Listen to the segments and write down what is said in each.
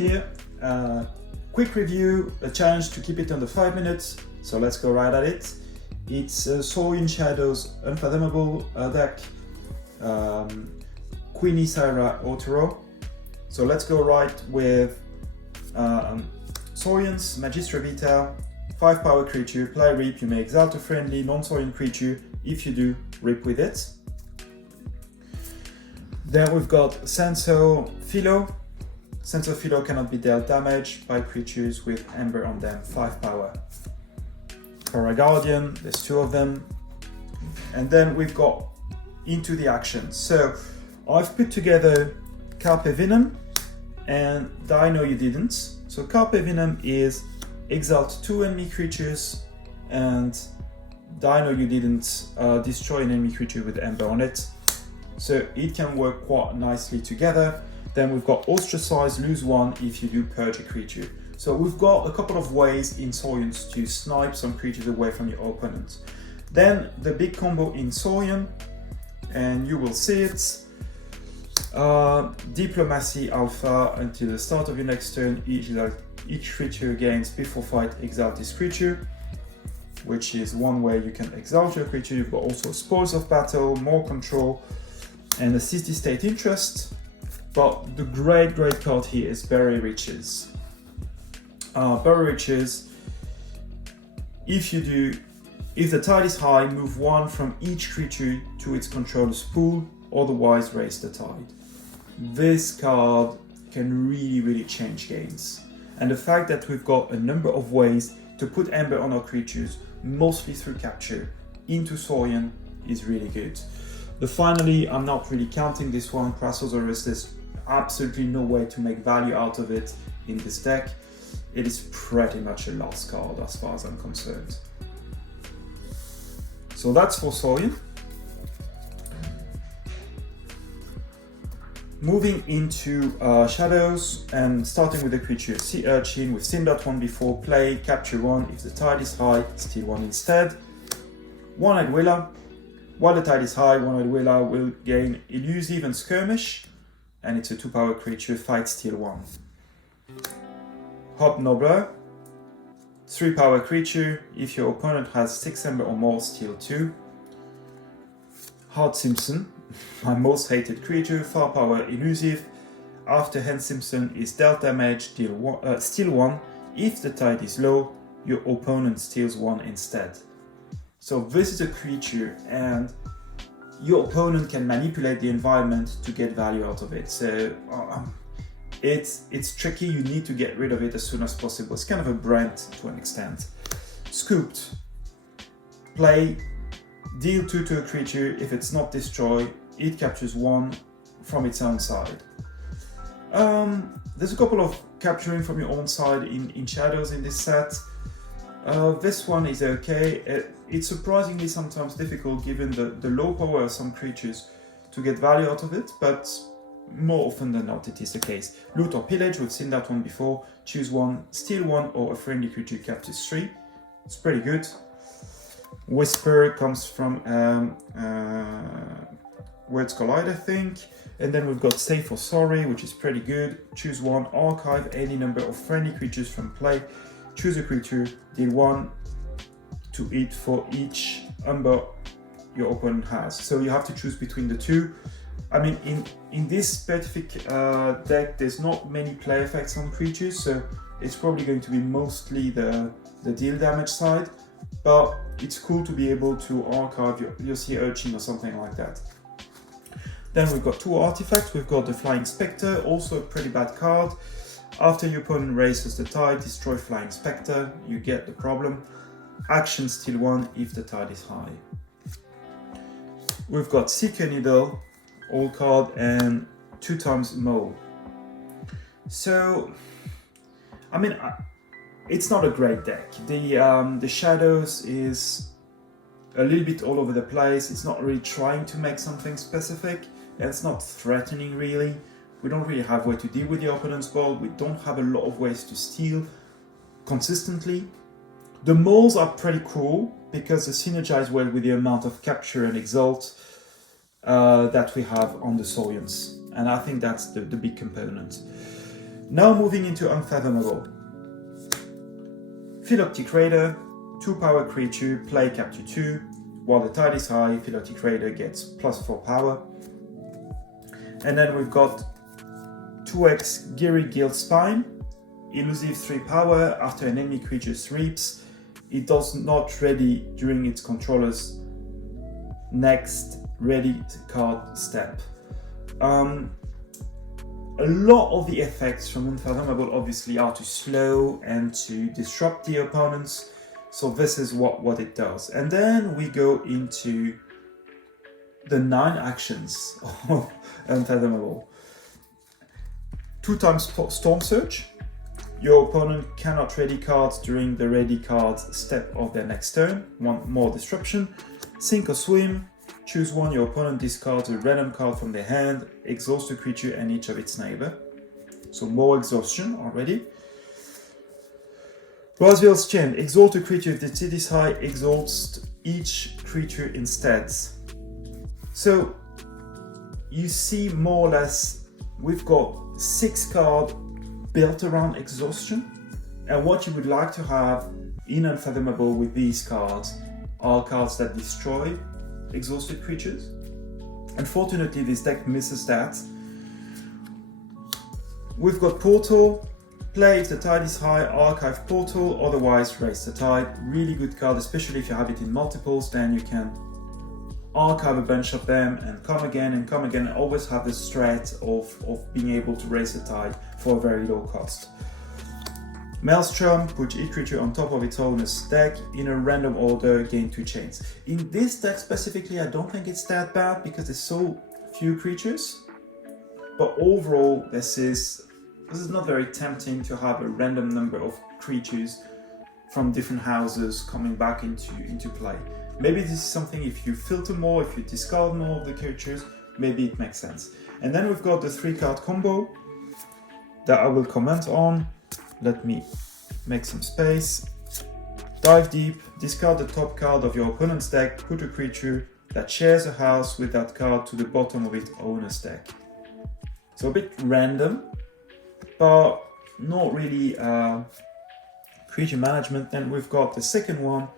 here. Quick review, a challenge to keep it under 5 minutes, so let's go right at it. It's Saurian Shadows Unfathomable deck, Queenie Syra Otero. So let's go right with Saurians, Magistra Vita, 5 power creature, play Reap, you may exalt a friendly non-Saurian creature. If you do, Reap with it. Then we've got Senso Philo. Senso Philo cannot be dealt damage by creatures with Ember on them, 5 power. Para Guardian, there's 2 of them. And then we've got into the action. So I've put together Carpe Venom and Dino You Didn't. So Carpe Venom is exalt 2 enemy creatures and Dino You Didn't destroy an enemy creature with Ember on it. So it can work quite nicely together. Then we've got Ostracize, lose 1 if you do purge a creature. So we've got a couple of ways in Saurians to snipe some creatures away from your opponent. Then the big combo in Saurian, and you will see it. Diplomacy Alpha, until the start of your next turn, each creature gains before fight, exalt this creature, which is one way you can exalt your creature. You've got also Spoils of Battle, more control, and a City State Interest. But the great card here is Bury Riches. Bury Riches, if the tide is high, move 1 from each creature to its controller's pool, otherwise raise the tide. This card can really change games. And the fact that we've got a number of ways to put Ember on our creatures, mostly through capture, into Saurian is really good. Finally, I'm not really counting this one, Crassosaurus. There's absolutely no way to make value out of it in this deck. It is pretty much a lost card as far as I'm concerned. So that's for Saurian. Moving into Shadows and starting with the creature Sea Urchin. We've seen that one before. Play, capture 1. If the tide is high, steal 1 instead. One-Eyed Willa. While the tide is high, One-Eyed Willa will gain Elusive and Skirmish, and it's a 2 power creature, fight, steal 1. Hobnobbler, 3 power creature, if your opponent has 6 Ember or more, steal 2. Hard Simpson, my most hated creature, 4 power elusive. After Hand Simpson is dealt damage, steal 1. If the tide is low, your opponent steals 1 instead. So this is a creature, and your opponent can manipulate the environment to get value out of it. So it's tricky. You need to get rid of it as soon as possible. It's kind of a Brent to an extent. Scooped. Play, deal 2 to a creature. If it's not destroyed, it captures 1 from its own side. There's a couple of capturing from your own side in Shadows in this set. This one is okay. It's surprisingly sometimes difficult given the low power of some creatures to get value out of it, but more often than not it is the case. Loot or Pillage, we've seen that one before. Choose 1, steal 1, or a friendly creature captures 3. It's pretty good. Whisper comes from Words Collide, I think. And then we've got Say for Sorry, which is pretty good. Choose 1, archive any number of friendly creatures from play. Choose a creature, deal 1 to it for each Ember your opponent has. So you have to choose between the 2. I mean, in this specific deck, there's not many play effects on creatures, so it's probably going to be mostly the deal damage side, but it's cool to be able to archive your Sea Urchin or something like that. Then we've got 2 artifacts. We've got the Flying Spectre, also a pretty bad card. After your opponent raises the tide, destroy Flying Spectre, you get the problem. Action, steal 1 if the tide is high. We've got Seeker Needle, old card, and 2 times Mow. So, I mean, it's not a great deck. The Shadows is a little bit all over the place. It's not really trying to make something specific, and it's not threatening really. We don't really have a way to deal with the opponent's board. We don't have a lot of ways to steal consistently. The moles are pretty cool because they synergize well with the amount of capture and exalt that we have on the Saurians. And I think that's the big component. Now moving into Unfathomable. Philoptic Raider, 2 power creature, play capture 2. While the tide is high, Philoptic Raider gets +4 power. And then we've got 2x Geary Guild Spine, elusive 3 power. After an enemy creature sweeps, it does not ready during its controller's next ready card step. A lot of the effects from Unfathomable obviously are to slow and to disrupt the opponents, so this is what it does. And then we go into the 9 actions of Unfathomable. 2 times Storm Surge. Your opponent cannot ready cards during the ready cards step of their next turn. 1 more disruption. Sink or Swim. Choose one, your opponent discards a random card from their hand, exhaust a creature and each of its neighbor. So more exhaustion already. Roswell's Chain, exalt a creature if the tide is high, exhaust each creature instead. So you see more or less we've got 6 cards built around exhaustion, and what you would like to have in Unfathomable with these cards are cards that destroy exhausted creatures. Unfortunately, this deck misses that. We've got Portal, play if the tide is high, archive Portal, otherwise raise the tide. Really good card, especially if you have it in multiples, then you can archive a bunch of them and come again and always have this threat of being able to raise the tide for a very low cost. Maelstrom, put each creature on top of its owner's deck in a random order, gain 2 chains. In this deck specifically, I don't think it's that bad because there's so few creatures. But overall, this is not very tempting to have a random number of creatures from different houses coming back into play. Maybe this is something if you filter more, if you discard more of the creatures, maybe it makes sense. And then we've got the 3-card combo that I will comment on. Let me make some space. Dive Deep, discard the top card of your opponent's deck, put a creature that shares a house with that card to the bottom of its owner's deck. So a bit random, but not really creature management. Then we've got the second one,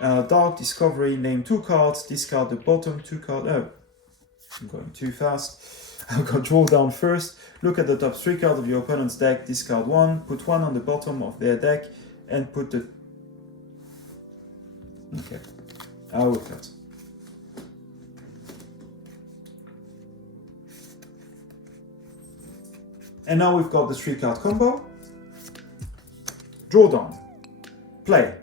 Dark Discovery, name 2 cards, discard the bottom 2 cards. Oh, I'm going too fast. I've got draw down first. Look at the top 3 cards of your opponent's deck, discard 1, put 1 on the bottom of their deck, and put the... Okay, I will cut. And now we've got the 3-card combo. Draw down. Play.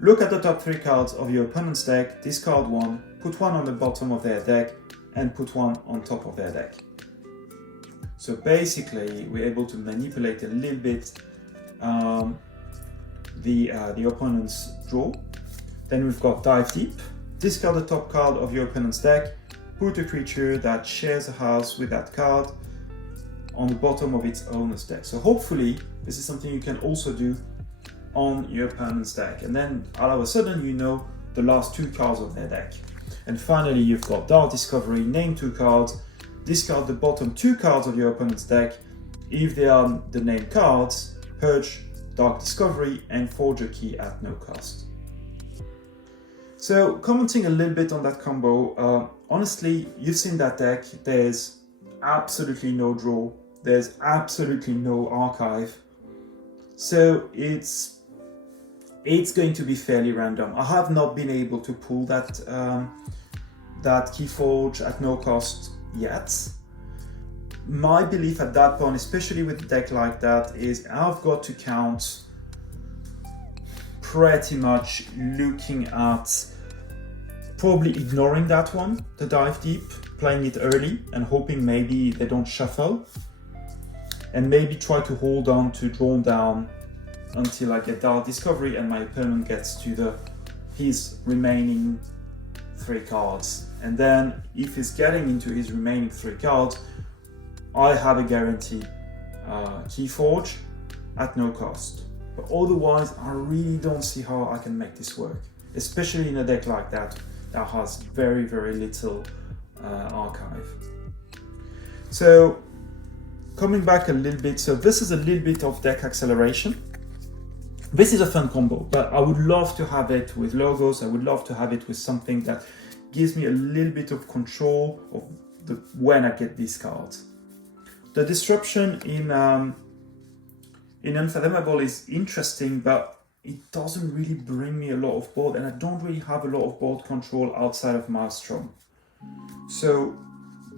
Look at the top 3 cards of your opponent's deck, discard 1, put 1 on the bottom of their deck, and put 1 on top of their deck. So basically, we're able to manipulate a little bit the opponent's draw. Then we've got Dive Deep. Discard the top card of your opponent's deck, put a creature that shares a house with that card on the bottom of its owner's deck. So hopefully, this is something you can also do on your opponent's deck. And then all of a sudden, you know the last 2 cards of their deck. And finally, you've got Dark Discovery, name 2 cards, discard the bottom 2 cards of your opponent's deck. If they are the named cards, purge Dark Discovery and forge a key at no cost. So commenting a little bit on that combo, honestly, you've seen that deck, there's absolutely no draw, there's absolutely no archive. So it's going to be fairly random. I have not been able to pull that Keyforge at no cost yet. My belief at that point, especially with a deck like that, is I've got to count pretty much looking at probably ignoring that one, the Dive Deep, playing it early and hoping maybe they don't shuffle, and maybe try to hold on to draw down until I get Dark Discovery and my opponent gets to his remaining 3 cards. And then if he's getting into his remaining 3 cards, I have a guaranteed Keyforge at no cost. But otherwise, I really don't see how I can make this work, especially in a deck like that that has very, very little archive. So coming back a little bit, so this is a little bit of deck acceleration. This is a fun combo, but I would love to have it with logos. I would love to have it with something that gives me a little bit of control of when I get these cards. The disruption in Unfathomable is interesting, but it doesn't really bring me a lot of board, and I don't really have a lot of board control outside of Maelstrom. So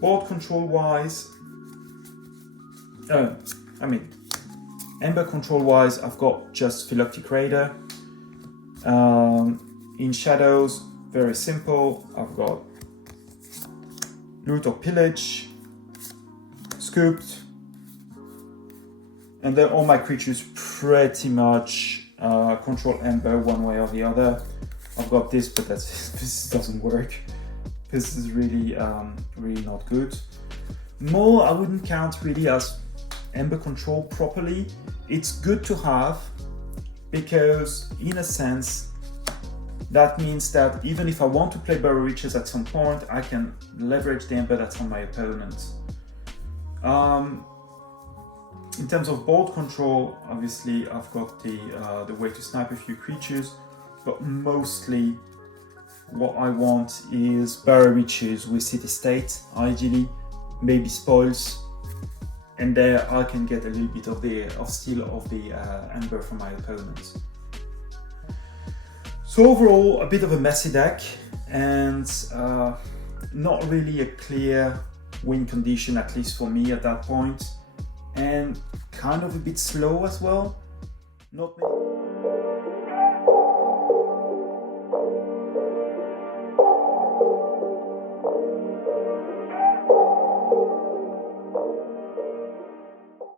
board control wise, Ember control wise, I've got just Phylactic Raider. In Shadows, very simple, I've got Loot or Pillage, Scooped, and then all my creatures pretty much control Ember one way or the other. I've got this, but this doesn't work. This is really not good. Maul I wouldn't count really as Ember control properly. It's good to have because in a sense that means that even if I want to play Burrow Riches at some point, I can leverage the Ember that's on my opponent. In terms of board control, obviously I've got the way to snipe a few creatures, but mostly what I want is Burrow Riches with City State, ideally, maybe Spoils, and there I can get a little bit of steal of the Ember from my opponent. So overall, a bit of a messy deck, and not really a clear win condition, at least for me at that point, and kind of a bit slow as well. Not many